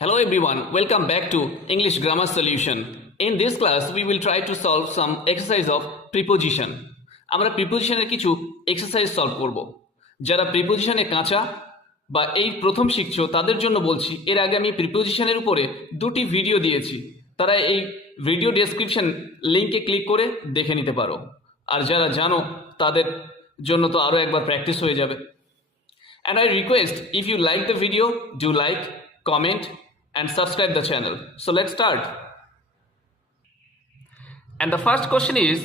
Hello everyone, welcome back to English Grammar Solution. In this class, we will try to solve some exercise of preposition. আমরা প্রিপোজিশনের কিছু exercise solve করব। যারা প্রিপোজিশনে কাঁচা বা এই প্রথম শিখছো তাদের জন্য বলছি, এর আগে আমি প্রিপোজিশনের উপরে দুটি ভিডিও দিয়েছি, তারা এই ভিডিও ডেসক্রিপশন লিঙ্কে ক্লিক করে দেখে নিতে পারো। আর যারা জানো তাদের জন্য তো আরও একবার প্র্যাকটিস হয়ে যাবে। And I request, if you like the video, do like, comment and subscribe the channel. So let's start. And the first question is,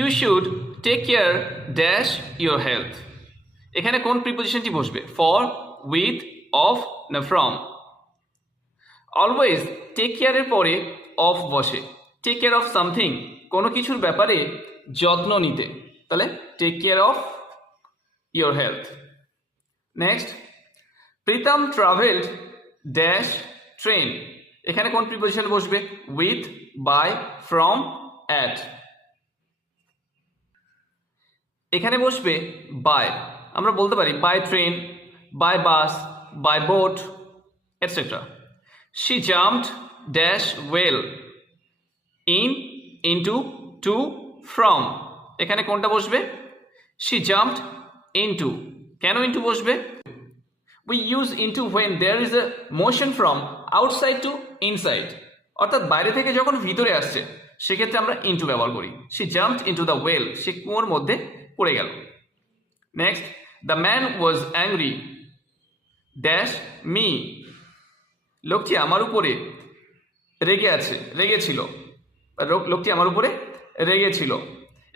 you should take care dash your health. এখানে কোন প্রিপোজিশনটি বসবে? For, with, of না from? Always take care এর পরে of বসে। Take care of something, কোনো কিছুর ব্যাপারে যত্ন নিতে, তাহলে take care of your health. Next, Pritam traveled dash train. এখানে কোন প্রিপোজিশন বসবে? With, by, from, at. এখানে বসবে by। আমরা বলতে পারি by train, by bus, by boat, etc. She jumped dash well. In, into, to, from. এখানে কোনটা বসবে? She jumped into. কেন into বসবে? We use into when there is a motion from outside to inside. অর্থাৎ বাইরে থেকে যখন ভিতরে আসছে সেক্ষেত্রে আমরা into ব্যবহার করি। She jumped into the well. সে কুয়োর মধ্যে পড়ে গেল। Next, the man was angry dash me. লোকটি আমার উপরে রেগেছিল। লোকটি আমার উপরে রেগেছিল।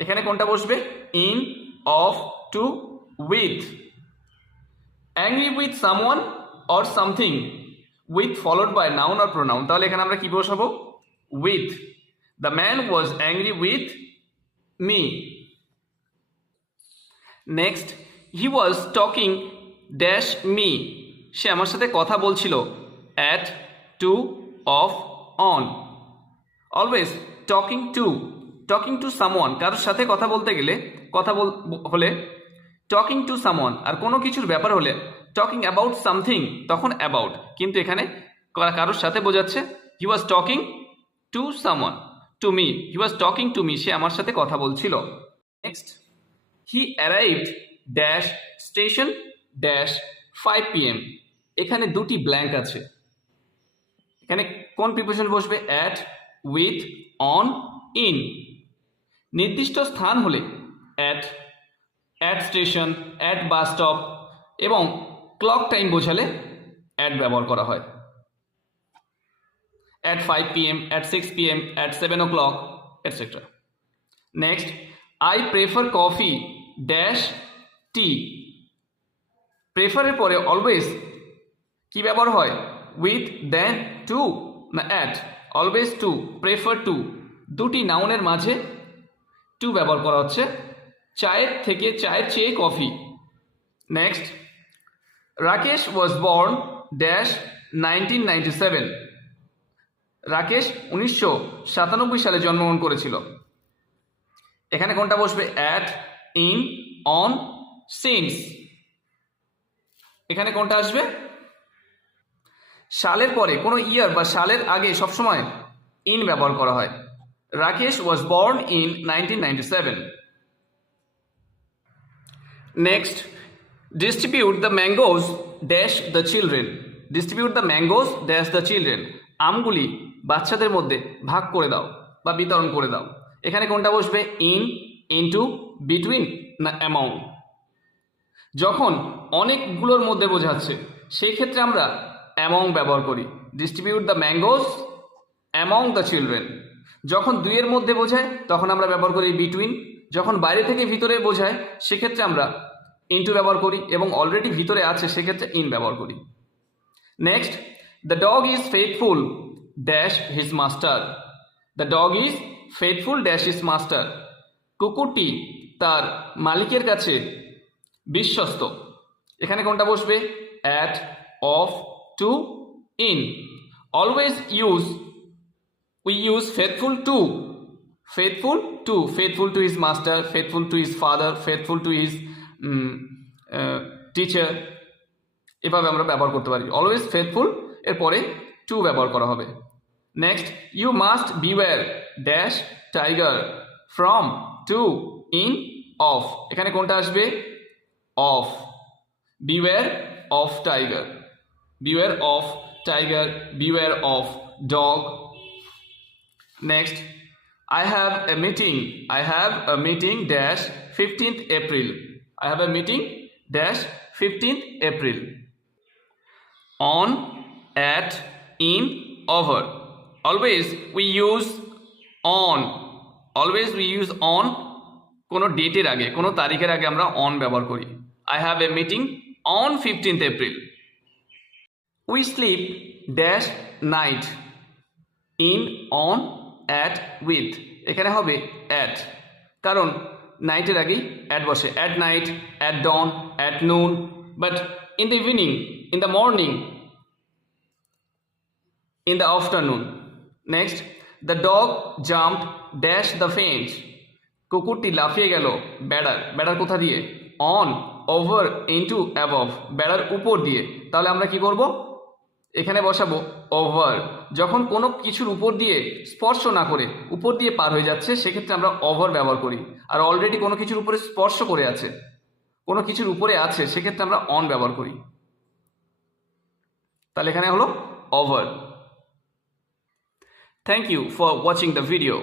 এখানে কোনটা বসবে? In, of, to, with. Angry with someone or something, with followed by noun or pronoun, তাহলে এখানে আমরা কি বসাবো? With. The man was angry with me. Next, he was talking dash me. সে আমার সাথে কথা বলছিল at, to, of, on. Always talking to someone, কারোর সাথে কথা বলতে গেলে হলে talking to someone, আর কোনো কিছুর ব্যাপার হলে talking about something, তখন about, কিন্তু এখানে কারোর সাথে বোঝাচ্ছে he was talking to someone, to me, he was talking to me, সে আমার সাথে কথা বলছিল। Next, he arrived dash station dash 5 p.m. এখানে দুটি ব্ল্যাঙ্ক আছে, এখানে কোন প্রিপোজিশন বসবে? at, with, on, in। নির্দিষ্ট স্থান হলে at station, at bus stop এবং ক্লক টাইম বোঝালে at ব্যবহার করা হয়। at 5 p.m, at 6 p.m, at 7 o'clock, etc. Next, I prefer coffee dash tea. Prefer এর পরে অলওয়েজ কি ব্যবহার হয়? with, then, to না at? Always to, prefer to, দুটি নাউনের মাঝে to ব্যবহার করা হচ্ছে। চায়ের চেয়ে coffee. Next, Rakesh was born dash 1997. Rakesh 1997 সালে জন্মগ্রহণ করেছিল। এখানে কোনটা বসবে? at, in, on, since। এখানে কোনটা আসবে? সালের পরে কোনো ইয়ার বা সালের আগে সবসময় in ব্যবহার করা হয়। Rakesh was born in 1997. Next, distribute the mangoes dash the children. Distribute the mangoes dash the children. আমগুলি বাচ্চাদের মধ্যে ভাগ করে দাও বা বিতরণ করে দাও। এখানে কোনটা বসবে? in, into, between না among? যখন অনেকগুলোর মধ্যে বোঝাচ্ছে সেই ক্ষেত্রে আমরা among ব্যবহার করি। distribute the mangoes among the children. যখন দুইয়ের মধ্যে বোঝায় তখন আমরা ব্যবহার করি between। যখন বাইরে থেকে ভিতরে বোঝায় সেক্ষেত্রে আমরা into ব্যবহার করি এবং অলরেডি ভিতরে আছে সেক্ষেত্রে in ব্যবহার করি। Next, the dog is faithful dash his master. The dog is faithful dash his master. কুকুরটি তার মালিকের কাছে বিশ্বস্ত। এখানে কোনটা বসবে? at, of, to, in. Always we use faithful to his master, faithful to his father, faithful to his teacher, এভাবে আমরা ব্যবহার করতে পারি। অলওয়েজ ফেথফুল এর পরে টু ব্যবহার করা হবে। Next, you must beware dash tiger from to in of, এখানে কোনটা আসবে? Of. Beware of tiger, beware of tiger, beware of dog. Next, I have a meeting dash 15th April. I have a meeting dash 15th April. On, at, in, over. Always we use on. Always we use on কোনো ডেটের আগে, কোনো তারিখের আগে আমরা on ব্যবহার করি। I have a meeting on 15th April. We sleep dash night. In, on, at, with, এখানে হবে at, কারণ নাইটের আগেই at বসে। at night, at dawn, at noon, but in the evening, in the morning, in the afternoon. Next, the dog jumped dash the fence. কুকুরটি লাফিয়ে গেল বেড়ার, বেড়ার কোথা দিয়ে? on, over, into, above, বেড়ার উপর দিয়ে। তাহলে আমরা কি করব? এখানে বসাবো ওভার। যখন কোনো কিছুর উপর দিয়ে স্পর্শ না করে উপর দিয়ে পার হয়ে যাচ্ছে, সেক্ষেত্রে আমরা ওভার ব্যবহার করি। আর অলরেডি কোনো কিছুর উপরে স্পর্শ করে আছে, কোনো কিছুর উপরে আছে, সেক্ষেত্রে আমরা অন ব্যবহার করি। তাহলে এখানে হলো over. Thank you for watching the video.